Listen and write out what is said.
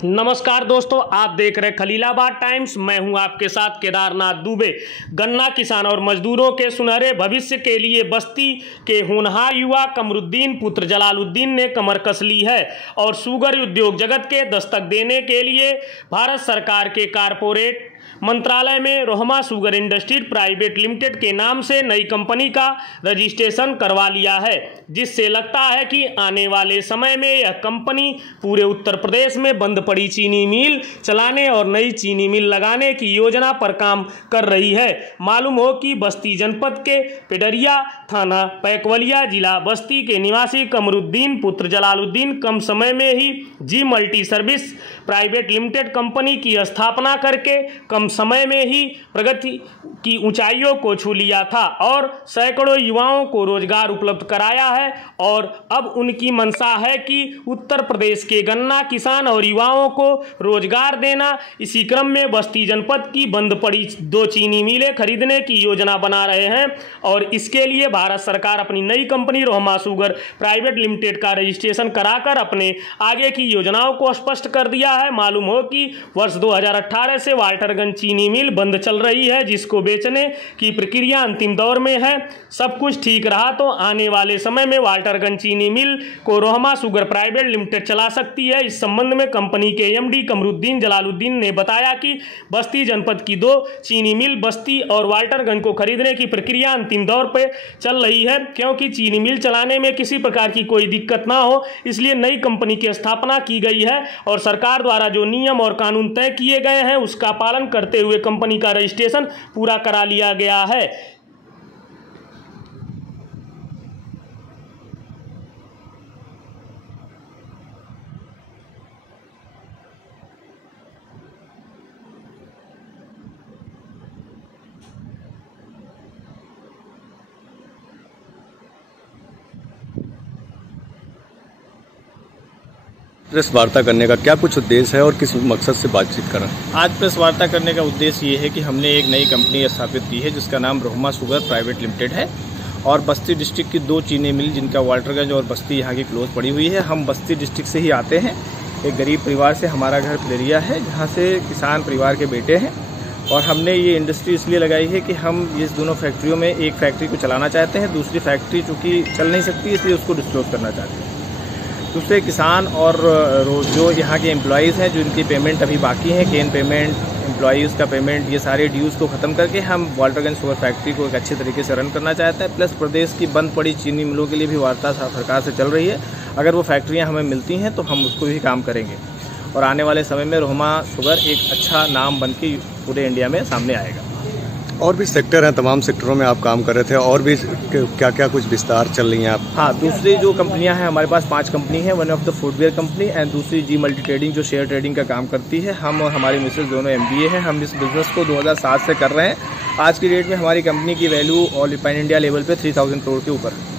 नमस्कार दोस्तों, आप देख रहे खलीलाबाद टाइम्स। मैं हूं आपके साथ केदारनाथ दुबे। गन्ना किसान और मजदूरों के सुनहरे भविष्य के लिए बस्ती के होनहार युवा कमरुद्दीन पुत्र जलालुद्दीन ने कमर कस ली है और शुगर उद्योग जगत के दस्तक देने के लिए भारत सरकार के कारपोरेट मंत्रालय में रोहमा शुगर इंडस्ट्रीज प्राइवेट लिमिटेड के नाम से नई कंपनी का रजिस्ट्रेशन करवा लिया है, जिससे लगता है कि आने वाले समय में यह कंपनी पूरे उत्तर प्रदेश में बंद पड़ी चीनी मिल चलाने और नई चीनी मिल लगाने की योजना पर काम कर रही है। मालूम हो कि बस्ती जनपद के पिडरिया थाना पैकवलिया जिला बस्ती के निवासी कमरुद्दीन पुत्र जलालुद्दीन कम समय में ही G multi service private limited company की स्थापना करके कम समय में ही प्रगति की ऊंचाइयों को छू लिया था और सैकड़ों युवाओं को रोजगार उपलब्ध कराया है। और अब उनकी मंशा है कि उत्तर प्रदेश के गन्ना किसान और युवाओं को रोजगार देना। इसी क्रम में बस्ती जनपद की बंद पड़ी 2 चीनी मिलें खरीदने की योजना बना रहे हैं और इसके लिए भारत सरकार अपनी नई कंपनी रोहमा शुगर प्राइवेट लिमिटेड का रजिस्ट्रेशन कराकर अपने आगे की योजनाओं को स्पष्ट कर दिया है। मालूम हो कि वर्ष 2018 से वाल्टरगंज चीनी मिल बंद चल रही है, जिसको बेचने की प्रक्रिया अंतिम दौर में है। सब कुछ ठीक रहा तो आने वाले समय में वाल्टरगंज चीनी मिल को रोहमा शुगर प्राइवेट लिमिटेड चला सकती है। इस संबंध में कंपनी के एमडी कमरुद्दीन जलालुद्दीन ने बताया कि बस्ती जनपद की 2 चीनी मिल बस्ती और वाल्टरगंज को खरीदने की प्रक्रिया अंतिम दौर पर चल रही है, क्योंकि चीनी मिल चलाने में किसी प्रकार की कोई दिक्कत ना हो, इसलिए नई कंपनी की स्थापना की गई है और सरकार द्वारा जो नियम और कानून तय किए गए हैं उसका पालन करते हुए कंपनी का रजिस्ट्रेशन पूरा करा लिया गया है। प्रेस वार्ता करने का क्या कुछ उद्देश्य है और किस मकसद से बातचीत कर रहे हैं? आज प्रेस वार्ता करने का उद्देश्य ये है कि हमने एक नई कंपनी स्थापित की है जिसका नाम रोहमा शुगर प्राइवेट लिमिटेड है और बस्ती डिस्ट्रिक्ट की 2 चीनी मिल जिनका वाल्टरगंज और बस्ती यहाँ की क्लोज पड़ी हुई है। हम बस्ती डिस्ट्रिक्ट से ही आते हैं, एक गरीब परिवार से। हमारा घर पिडरिया है जहाँ से किसान परिवार के बेटे हैं और हमने ये इंडस्ट्री इसलिए लगाई है कि हम इस दोनों फैक्ट्रियों में एक फैक्ट्री को चलाना चाहते हैं, दूसरी फैक्ट्री चूँकि चल नहीं सकती इसलिए उसको डिस्क्लोज करना चाहते हैं। दूसरे किसान और जो यहाँ के एम्प्लॉयज़ हैं जो इनकी पेमेंट अभी बाकी है, केन पेमेंट, एम्प्लॉयज़ का पेमेंट, ये सारे ड्यूज़ को ख़त्म करके हम वाल्टरगंज शुगर फैक्ट्री को एक अच्छे तरीके से रन करना चाहते हैं। प्लस प्रदेश की बंद पड़ी चीनी मिलों के लिए भी वार्ता सरकार से चल रही है। अगर वो फैक्ट्रियाँ हमें मिलती हैं तो हम उसको भी काम करेंगे और आने वाले समय में रोहमा शुगर एक अच्छा नाम बन के पूरे इंडिया में सामने आएगा। और भी सेक्टर हैं, तमाम सेक्टरों में आप काम कर रहे थे, और भी क्या क्या कुछ विस्तार चल रही हैं आप? हाँ, दूसरी जो कंपनियां हैं हमारे पास 5 कंपनी है। One of the footwear company and दूसरी जी मल्टी ट्रेडिंग जो शेयर ट्रेडिंग का काम करती है। हम और हमारी मिसेज दोनों MBA हैं। हम इस बिज़नेस को 2007 से कर रहे हैं। आज की डेट में हमारी कंपनी की value all pan India level पे 3000 करोड़ के ऊपर है।